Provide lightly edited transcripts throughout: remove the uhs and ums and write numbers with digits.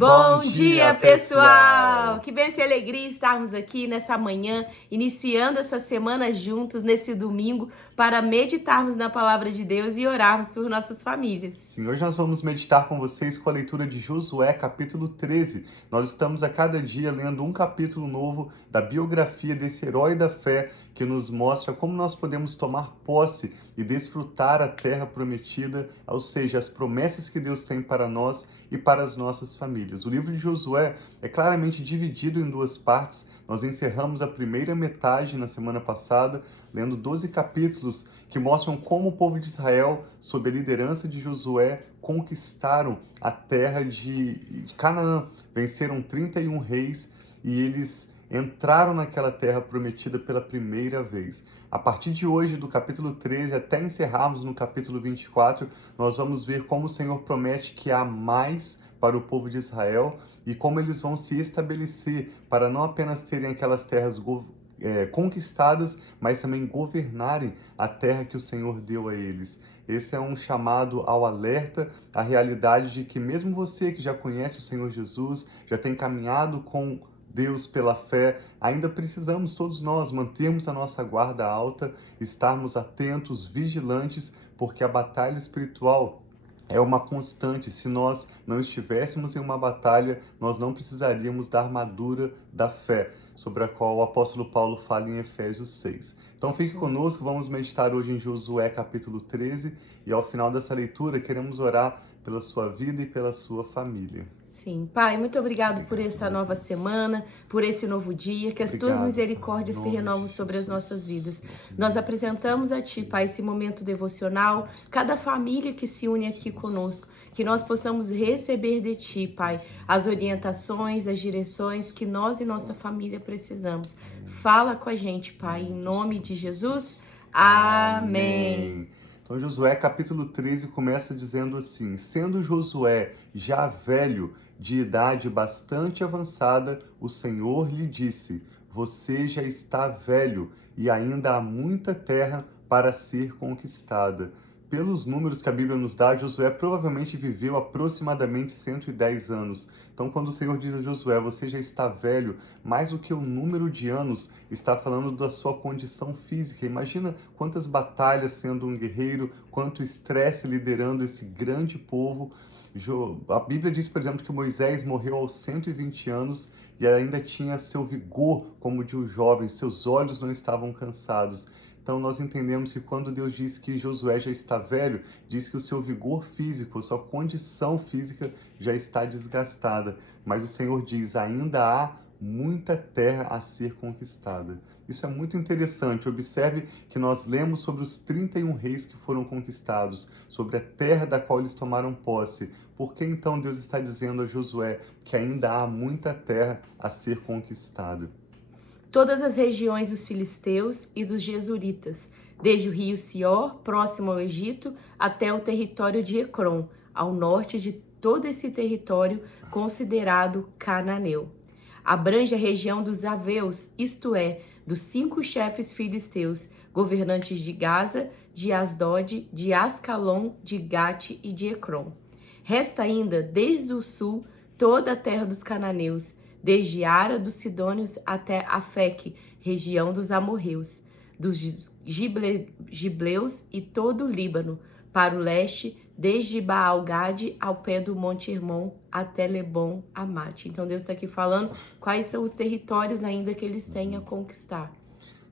Bom dia, pessoal! Que bênção e alegria estarmos aqui nessa manhã, iniciando essa semana juntos, nesse domingo, para meditarmos na Palavra de Deus e orarmos por nossas famílias. Sim, hoje nós vamos meditar com vocês com a leitura de Josué, capítulo 13. Nós estamos a cada dia lendo um capítulo novo da biografia desse herói da fé que nos mostra como nós podemos tomar posse e desfrutar a terra prometida, ou seja, as promessas que Deus tem para nós e para as nossas famílias. O livro de Josué é claramente dividido em duas partes. Nós encerramos a primeira metade na semana passada, lendo 12 capítulos que mostram como o povo de Israel, sob a liderança de Josué, conquistaram a terra de Canaã. Venceram 31 reis e eles entraram naquela terra prometida pela primeira vez. A partir de hoje, do capítulo 13 até encerrarmos no capítulo 24, nós vamos ver como o Senhor promete que há mais para o povo de Israel e como eles vão se estabelecer para não apenas terem aquelas terras conquistadas, mas também governarem a terra que o Senhor deu a eles. Esse é um chamado ao alerta, à realidade de que mesmo você que já conhece o Senhor Jesus, já tem caminhado com Deus pela fé, ainda precisamos todos nós mantermos a nossa guarda alta, estarmos atentos, vigilantes, porque a batalha espiritual é uma constante. Se nós não estivéssemos em uma batalha, nós não precisaríamos da armadura da fé, sobre a qual o apóstolo Paulo fala em Efésios 6. Então fique conosco, vamos meditar hoje em Josué capítulo 13 e ao final dessa leitura queremos orar pela sua vida e pela sua família. Sim, Pai, muito obrigado por essa nova semana, por esse novo dia, que as tuas misericórdias se renovam sobre as nossas vidas. Nós apresentamos a Ti, Pai, esse momento devocional, cada família que se une aqui conosco, que nós possamos receber de Ti, Pai, as orientações, as direções que nós e nossa família precisamos. Fala com a gente, Pai, em nome de Jesus. Amém. Então, Josué capítulo 13 começa dizendo assim: sendo Josué já velho, de idade bastante avançada, o Senhor lhe disse: você já está velho e ainda há muita terra para ser conquistada. Pelos números que a Bíblia nos dá, Josué provavelmente viveu aproximadamente 110 anos. Então, quando o Senhor diz a Josué, você já está velho, mais do que o número de anos, está falando da sua condição física. Imagina quantas batalhas sendo um guerreiro, quanto estresse liderando esse grande povo. A Bíblia diz, por exemplo, que Moisés morreu aos 120 anos e ainda tinha seu vigor como de um jovem, seus olhos não estavam cansados. Então nós entendemos que quando Deus diz que Josué já está velho, diz que o seu vigor físico, a sua condição física já está desgastada. Mas o Senhor diz, ainda há muita terra a ser conquistada. Isso é muito interessante. Observe que nós lemos sobre os 31 reis que foram conquistados, sobre a terra da qual eles tomaram posse. Por que então Deus está dizendo a Josué que ainda há muita terra a ser conquistada? Todas as regiões dos filisteus e dos jesuritas, desde o rio Sior, próximo ao Egito, até o território de Ecrom, ao norte de todo esse território considerado cananeu. Abrange a região dos Aveus, isto é, dos 5 chefes filisteus, governantes de Gaza, de Asdod, de Ascalon, de Gate e de Ecrom. Resta ainda, desde o sul, toda a terra dos cananeus, desde Ara dos Sidônios até Afeque, região dos amorreus, dos gibleus e todo o Líbano, para o leste, desde Baal-Gade ao pé do Monte Hermon até Lebon-Amate. Então Deus está aqui falando quais são os territórios ainda que eles têm a conquistar.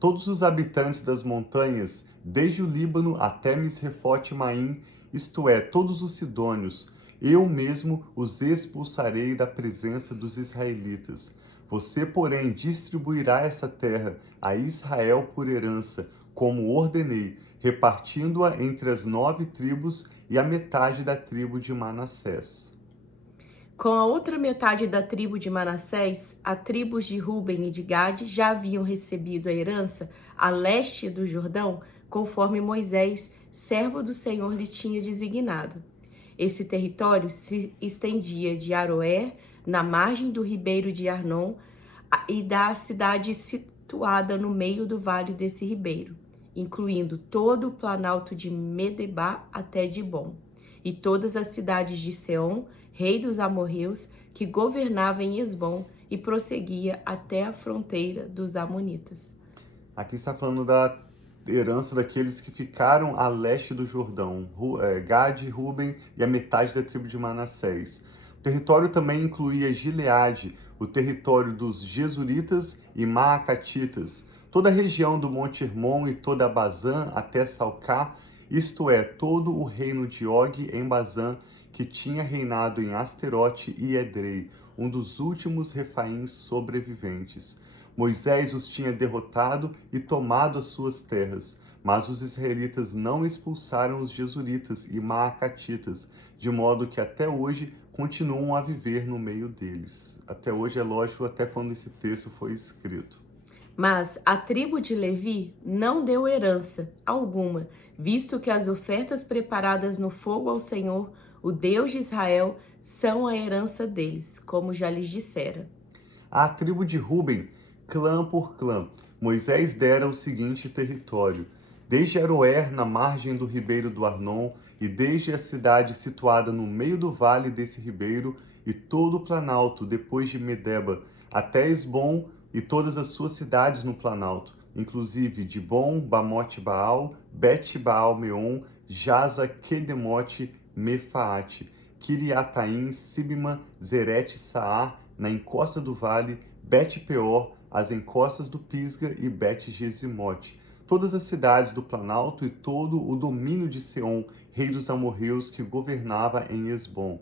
Todos os habitantes das montanhas, desde o Líbano até Misrefote-Maim, isto é, todos os sidônios, eu mesmo os expulsarei da presença dos israelitas. Você, porém, distribuirá essa terra a Israel por herança, como ordenei, repartindo-a entre as 9 tribos e a metade da tribo de Manassés. Com a outra metade da tribo de Manassés, as tribos de Ruben e de Gade já haviam recebido a herança a leste do Jordão, conforme Moisés, servo do Senhor, lhe tinha designado. Esse território se estendia de Aroer, na margem do ribeiro de Arnon, e da cidade situada no meio do vale desse ribeiro, incluindo todo o planalto de Medebá até Dibom, e todas as cidades de Seom, rei dos amorreus, que governava em Hesbom e prosseguia até a fronteira dos amonitas. Aqui está falando da herança daqueles que ficaram a leste do Jordão, Gade, Ruben e a metade da tribo de Manassés. O território também incluía Gileade, o território dos Gesuritas e Maacatitas, toda a região do Monte Hermon e toda a Bazã até Salcá, isto é, todo o reino de Og em Bazã, que tinha reinado em Asterote e Edrei, um dos últimos refaíns sobreviventes. Moisés os tinha derrotado e tomado as suas terras, mas os israelitas não expulsaram os Gesuritas e Maacatitas, de modo que até hoje continuam a viver no meio deles. Até hoje, é lógico, até quando esse texto foi escrito. Mas a tribo de Levi não deu herança alguma, visto que as ofertas preparadas no fogo ao Senhor, o Deus de Israel, são a herança deles, como já lhes dissera. À tribo de Ruben, clã por clã, Moisés dera o seguinte território: desde Aroer, na margem do ribeiro do Arnon, e desde a cidade situada no meio do vale desse ribeiro, e todo o planalto, depois de Medeba, até Esbom e todas as suas cidades no planalto, inclusive Dibon, Bamote Baal, Bet Baal Meon, Jaza, Quedemote, Mefaate, Kiriataim, Sibma, Zerete Saar, na encosta do vale, Bet-peor, as encostas do Pisga e Bet-Gesimote, todas as cidades do Planalto e todo o domínio de Seom, rei dos amorreus, que governava em Hesbom.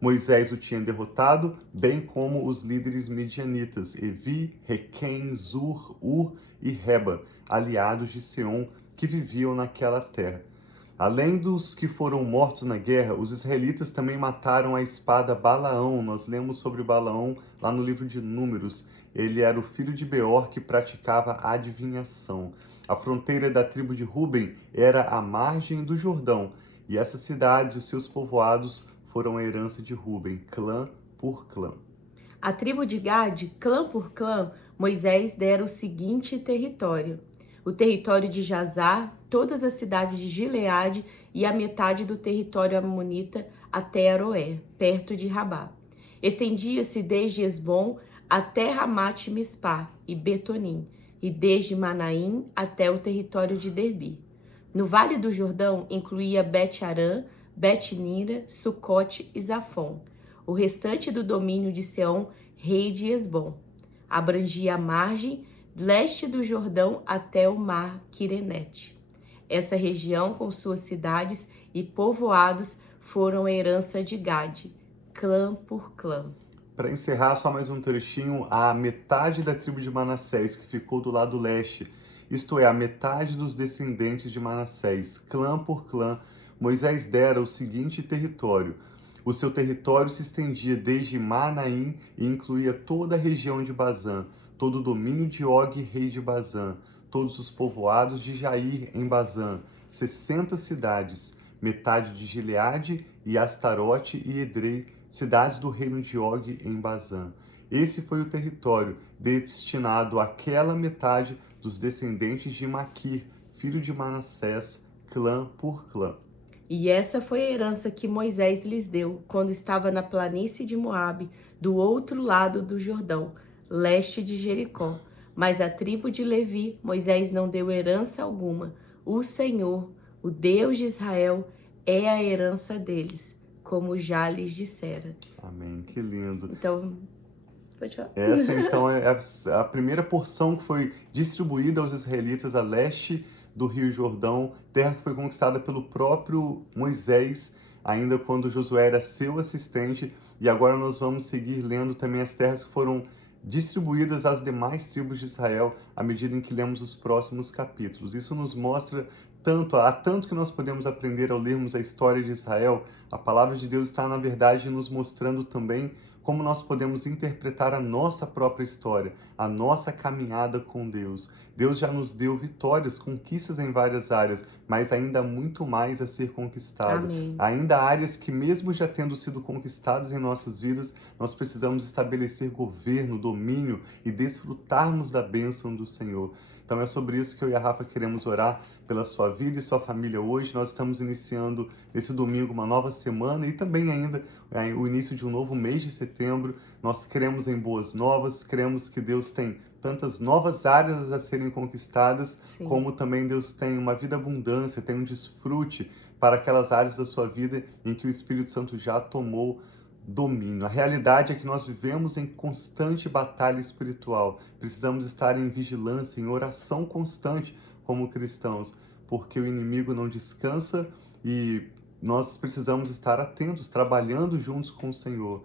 Moisés o tinha derrotado, bem como os líderes midianitas, Evi, Requem, Zur, Ur e Reba, aliados de Seom, que viviam naquela terra. Além dos que foram mortos na guerra, os israelitas também mataram à espada Balaão. Nós lemos sobre Balaão lá no livro de Números. Ele era o filho de Beor que praticava adivinhação. A fronteira da tribo de Ruben era a margem do Jordão, e essas cidades e os seus povoados foram a herança de Ruben, clã por clã. A tribo de Gade, clã por clã, Moisés dera o seguinte território: o território de Jazar, todas as cidades de Gileade e a metade do território amonita até Aroer, perto de Rabá. Estendia-se desde Hesbom até Ramate-Mispá e Betonim, e desde Manaim até o território de Derbi. No Vale do Jordão incluía Bet-Arã, Bet-Nira, Sucote e Zafon. O restante do domínio de Seom, rei de Hesbom. Abrangia a margem leste do Jordão até o mar Quirenete. Essa região, com suas cidades e povoados, foram a herança de Gade, clã por clã. Para encerrar, só mais um trechinho: a metade da tribo de Manassés, que ficou do lado leste, isto é, a metade dos descendentes de Manassés, clã por clã, Moisés dera o seguinte território. O seu território se estendia desde Manaim e incluía toda a região de Bazã, todo o domínio de Og, rei de Bazã, todos os povoados de Jair em Bazã, 60 cidades, metade de Gileade e Astarote e Edrei, cidades do reino de Og em Bazã. Esse foi o território destinado àquela metade dos descendentes de Maquir, filho de Manassés, clã por clã. E essa foi a herança que Moisés lhes deu quando estava na planície de Moabe, do outro lado do Jordão, leste de Jericó. Mas a tribo de Levi, Moisés não deu herança alguma. O Senhor, o Deus de Israel, é a herança deles, como já lhes dissera. Amém, que lindo. Então, pode falar. Essa então é a primeira porção que foi distribuída aos israelitas a leste do Rio Jordão, terra que foi conquistada pelo próprio Moisés, ainda quando Josué era seu assistente. E agora nós vamos seguir lendo também as terras que foram distribuídas às demais tribos de Israel à medida em que lemos os próximos capítulos. Isso nos mostra tanto que nós podemos aprender ao lermos a história de Israel. A palavra de Deus está, na verdade, nos mostrando também como nós podemos interpretar a nossa própria história, a nossa caminhada com Deus. Deus já nos deu vitórias, conquistas em várias áreas, mas ainda há muito mais a ser conquistado. Amém. Ainda há áreas que, mesmo já tendo sido conquistadas em nossas vidas, nós precisamos estabelecer governo, domínio e desfrutarmos da bênção do Senhor. Então é sobre isso que eu e a Rafa queremos orar pela sua vida e sua família hoje. Nós estamos iniciando esse domingo uma nova semana e também ainda o início de um novo mês de setembro. Nós cremos em boas novas, cremos que Deus tem tantas novas áreas a serem conquistadas, Sim. como também Deus tem uma vida abundância, tem um desfrute para aquelas áreas da sua vida em que o Espírito Santo já tomou domínio. A realidade é que nós vivemos em constante batalha espiritual. Precisamos estar em vigilância, em oração constante como cristãos, porque o inimigo não descansa e nós precisamos estar atentos, trabalhando juntos com o Senhor.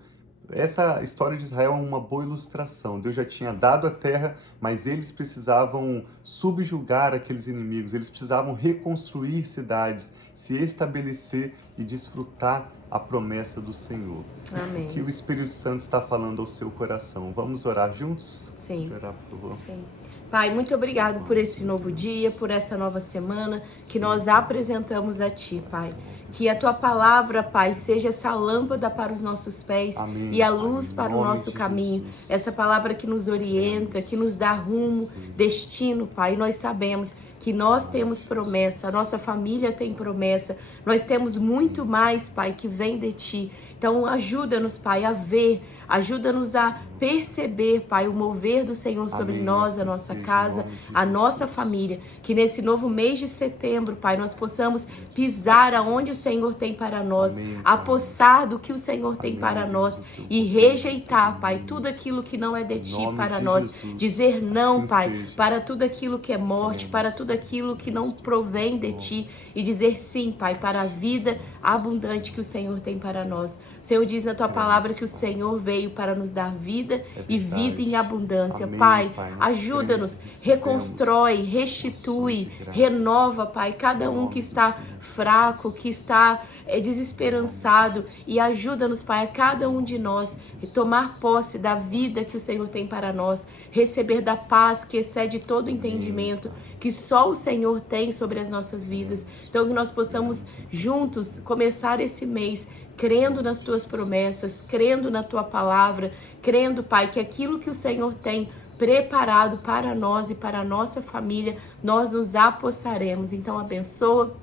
Essa história de Israel é uma boa ilustração. Deus já tinha dado a terra, mas eles precisavam subjugar aqueles inimigos, eles precisavam reconstruir cidades, se estabelecer e desfrutar a promessa do Senhor. Amém. O que o Espírito Santo está falando ao seu coração? Vamos orar juntos? Sim. Orar, por favor. Sim. Pai, muito obrigado por esse novo dia, por essa nova semana que nós apresentamos a Ti, Pai. Que a Tua palavra, Pai, seja essa lâmpada para os nossos pés. Amém, E a luz Pai, para o nosso caminho. Jesus. Essa palavra que nos orienta, que nos dá rumo, destino, Pai. Nós sabemos que nós temos promessa, a nossa família tem promessa, nós temos muito mais, Pai, que vem de Ti. Então ajuda-nos, Pai, a ver, ajuda-nos a perceber, Pai, o mover do Senhor sobre Amém, nós, assim a nossa seja, casa, em nome de a nossa Jesus. família. Que nesse novo mês de setembro, Pai, nós possamos pisar aonde o Senhor tem para nós, Amém, Pai. apossar do que o Senhor tem Amém, para Deus, nós do teu e poder, rejeitar, do teu Pai, domínio. tudo aquilo que não é de Em Ti nome para de nós. Jesus. Dizer não, Assim Pai, seja. para tudo aquilo que é morte, para tudo aquilo que não provém de Ti. E dizer sim, Pai, para a vida abundante que o Senhor tem para nós. O Senhor diz na Tua palavra que o Senhor veio para nos dar vida e vida em abundância. Amém, Pai, Pai, nós ajuda-nos, cremos e recebemos reconstrói, restitui, ações de graças. renova, Pai, cada Em um nome que do está Senhor. fraco, que está desesperançado, e ajuda-nos, Pai, a cada um de nós tomar posse da vida que o Senhor tem para nós, receber da paz que excede todo entendimento, que só o Senhor tem sobre as nossas vidas. Então que nós possamos juntos começar esse mês crendo nas Tuas promessas, crendo na Tua palavra, crendo, Pai, que aquilo que o Senhor tem preparado para nós e para a nossa família, nós nos apossaremos. Então abençoa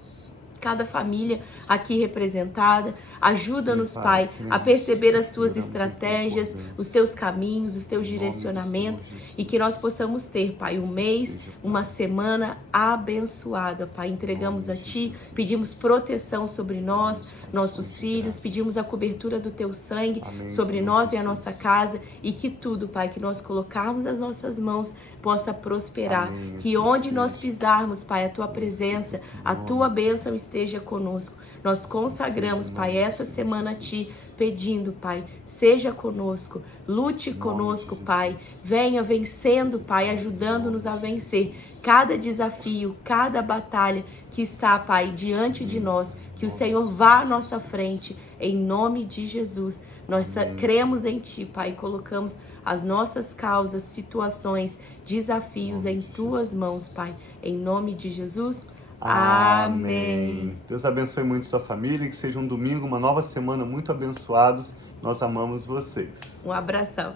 cada família aqui representada, ajuda-nos, Sim, Pai, Pai, a perceber as Tuas oramos em tua estratégias, potência. os Teus caminhos, os Teus Em nome do direcionamentos, Senhor Jesus. e que nós possamos ter, Pai, um Assim mês, seja, Pai. uma semana abençoada, Pai. Entregamos a Ti, pedimos proteção sobre nós, nossos filhos, pedimos a cobertura do Teu sangue Amém, sobre Senhor nós e a Jesus. nossa casa, e que tudo, Pai, que nós colocarmos nas nossas mãos possa prosperar. Amém, Que assim onde nós seja. pisarmos, Pai, a Tua presença, a Tua bênção esteja conosco. Nós consagramos, Pai, essa semana a Ti, pedindo, Pai, seja conosco, lute conosco, Pai. Venha vencendo, Pai, ajudando-nos a vencer cada desafio, cada batalha que está, Pai, diante de nós. Que o Senhor vá à nossa frente, em nome de Jesus. Nós cremos em Ti, Pai, e colocamos as nossas causas, situações, desafios em Tuas mãos, Pai. Em nome de Jesus. Amém. Deus abençoe muito sua família, que seja um domingo, uma nova semana muito abençoados. Nós amamos vocês. Um abração.